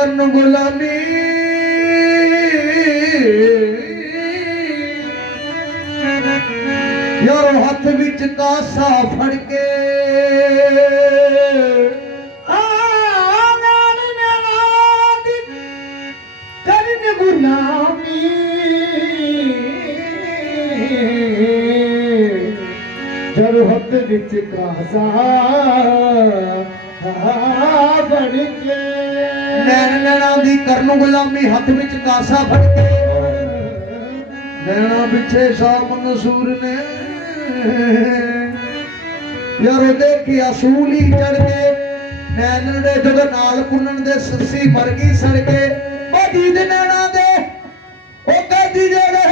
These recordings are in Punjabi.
ਕਰਨ ਗੁਲਾਮੀ ਯਾਰੋ ਹੱਥ ਵਿੱਚ ਕਾਸਾ ਫੜ ਕੇ ਆ ਨਾਨ ਮੇਰਾ ਦੀ ਕਰਨ ਗੁਲਾਮੀ ਜਦ ਹੱਥ ਵਿੱਚ ਕਾਸਾ ਫੜ ਕੇ ਨੈਣ ਨੈਣਾ ਦੀ ਕਰਨ ਗੁਲਾਮੀ ਹੱਥ ਵਿੱਚ ਕਾਸਾ ਫੜ ਕੇ। ਨੈਣਾ ਪਿੱਛੇ ਸ਼ਾਹ ਮਨਸੂਰ ਨੇ। ਯਾਰੋ ਦੇਖਿਆ ਸੂਲੀ ਚੜ ਕੇ, ਨੈਣ ਦੇ ਜਦੋਂ ਨਾਲ ਕੁੰਨਣ ਦੇ ਸੱਸੀ ਮਰ ਗਈ ਸੜ ਕੇ। ਬਾਜੀ ਦੇ ਨੈਣਾ ਦੇ, ਉਹ ਕਦੀ ਜਿਹੜੇ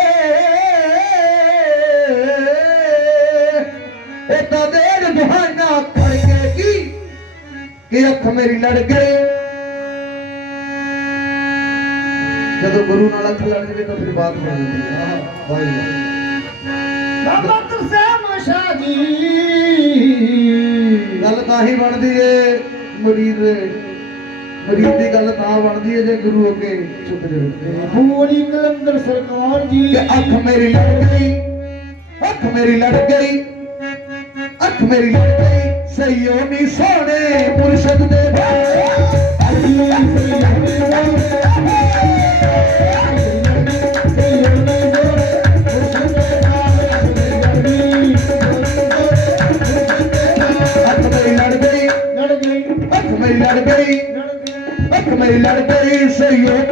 ਉਹ ਤਾਂ ਦੇ ਬਹਾਨਾ ਫੜ ਕੇ ਕੀ, ਕਿ ਅੱਖ ਮੇਰੀ ਲੜ ਗਈ ਜਦੋਂ ਗੁਰੂ ਨਾਲ ਅੱਖ ਲੜ ਜਾਵੇ ਤਾਂ ਫਿਰ ਬਾਤ ਬਣ ਜਾਂਦੀ ਹੈ। ਆਹ ਵਾਹ ਬਾਬਾ ਤੁਸਾਂ ਸ਼ਾਹ ਜੀ। ਗੱਲ ਤਾਂ ਹੀ ਬਣਦੀ ਏ ਮਰੀਦ ਦੇ ਮਰੀਦ ਦੀ ਗੱਲ ਤਾਂ ਬਣਦੀ ਏ ਜੇ ਗੁਰੂ ਅੱਗੇ ਝੁਕ ਜਾਵੇ। ਪੂਰੀ ਕਲੰਦਰ ਸਰਕਾਰ ਜੀ। ਅੱਖ ਮੇਰੀ ਲੜ ਗਈ ਅੱਖ ਮੇਰੀ ਲੜ ਗਈ ਅੱਖ ਮੇਰੀ ਲੜ ਗਈ ਸਈਓ ਨੀ ਸੋਹਣੇ ਮੁਰਸ਼ਦ ਦੇ ਗਈ ਅੱਖ ਮੇਰੀ ਲੜ ਗਈ। ਮੇਰੀ ਲੜ ਗਈ ਸਈਓ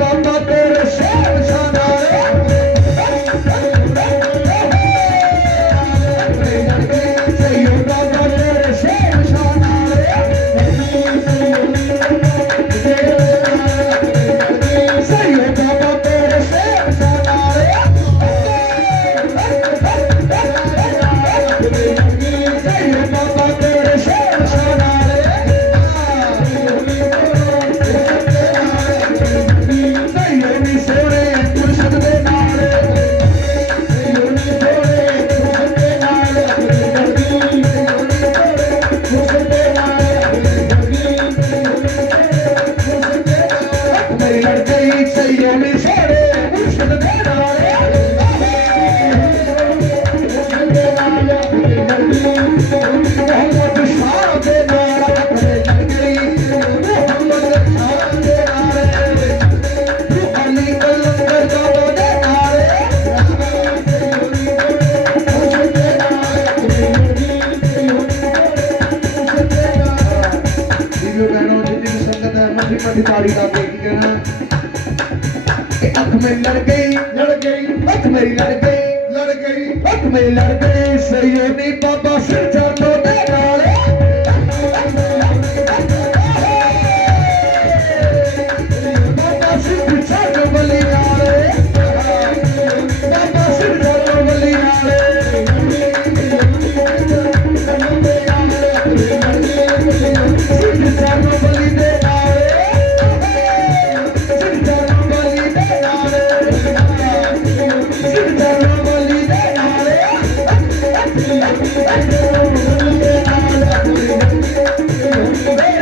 ਸੰਗਤ ਹੈ ਮੱਥੀ ਮੱਥੀ ਕਿ ਅੱਖ ਮੇਰੀ ਲੜ ਗਈ ਲੜ ਗਈ, ਅੱਖ ਮੇਰੀ ਲੜ ਗਈ ਲੜ ਗਈ, ਅੱਖ ਮੇਰੀ ਲੜ ਗਈ। ਸਈਓ ਨੀ ਬਾਬਾ, ਸਿਰ ਚਾ ਦੇ। ਮੇਰੇ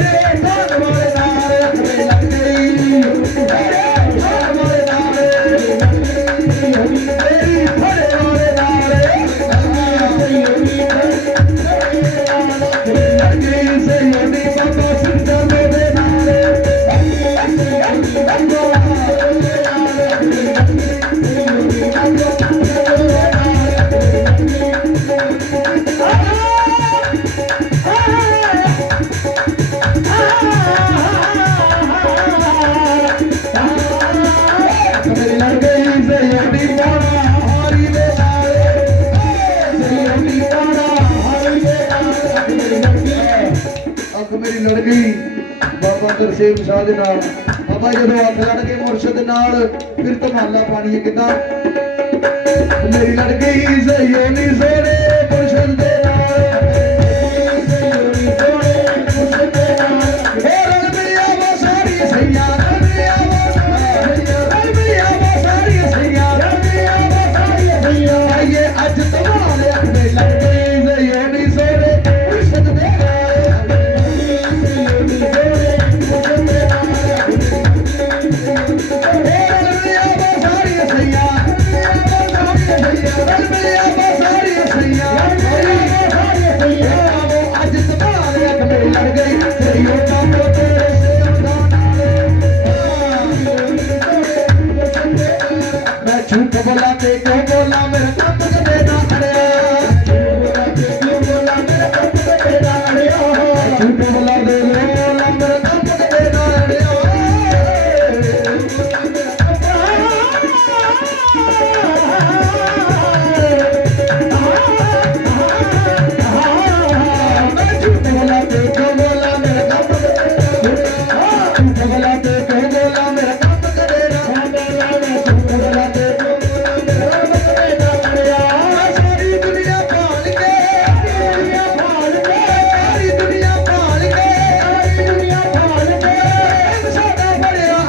ਬਾਬਾ ਤਰਸੇਮ ਸ਼ਾਹ ਦੇ ਨਾਲ। ਬਾਬਾ ਜਦੋਂ ਅੱਖ ਲੜ ਗਈ ਮੁਰਸ਼ਦ ਨਾਲ, ਫਿਰ ਧਮਾਲਾ ਪਾਣੀ ਕਿਦਾਂ ਮੇਰੀ ਲੜ ਗਈ ਸਈਓ ਨੀ ਸੋਹਣੇ ਮੁਰਸ਼ਦ ਦੇ থেকে গোলামের কথা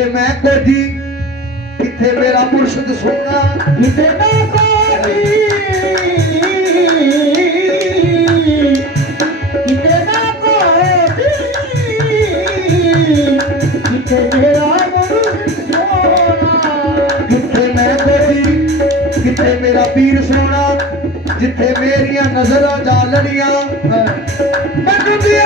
ਕਿੱਥੇ ਮੈਂ ਕੋਜੀ ਕਿੱਥੇ ਮੇਰਾ ਮੁਰਸ਼ਦ ਸੋਨਾ? ਕਿਤੇ ਨਾ ਕੋਈ ਕਿਤੇ ਨਾ ਕੋਈ ਕਿਤੇ ਮੇਰਾ ਮਨ ਸੋਨਾ? ਕਿੱਥੇ ਮੈਂ ਕੋਜੀ ਕਿੱਥੇ ਮੇਰਾ ਪੀਰ ਸੋਨਾ? ਜਿੱਥੇ ਮੇਰੀਆਂ ਨਜ਼ਰਾਂ ਜਾ ਮੈਨੂੰ ਦੀ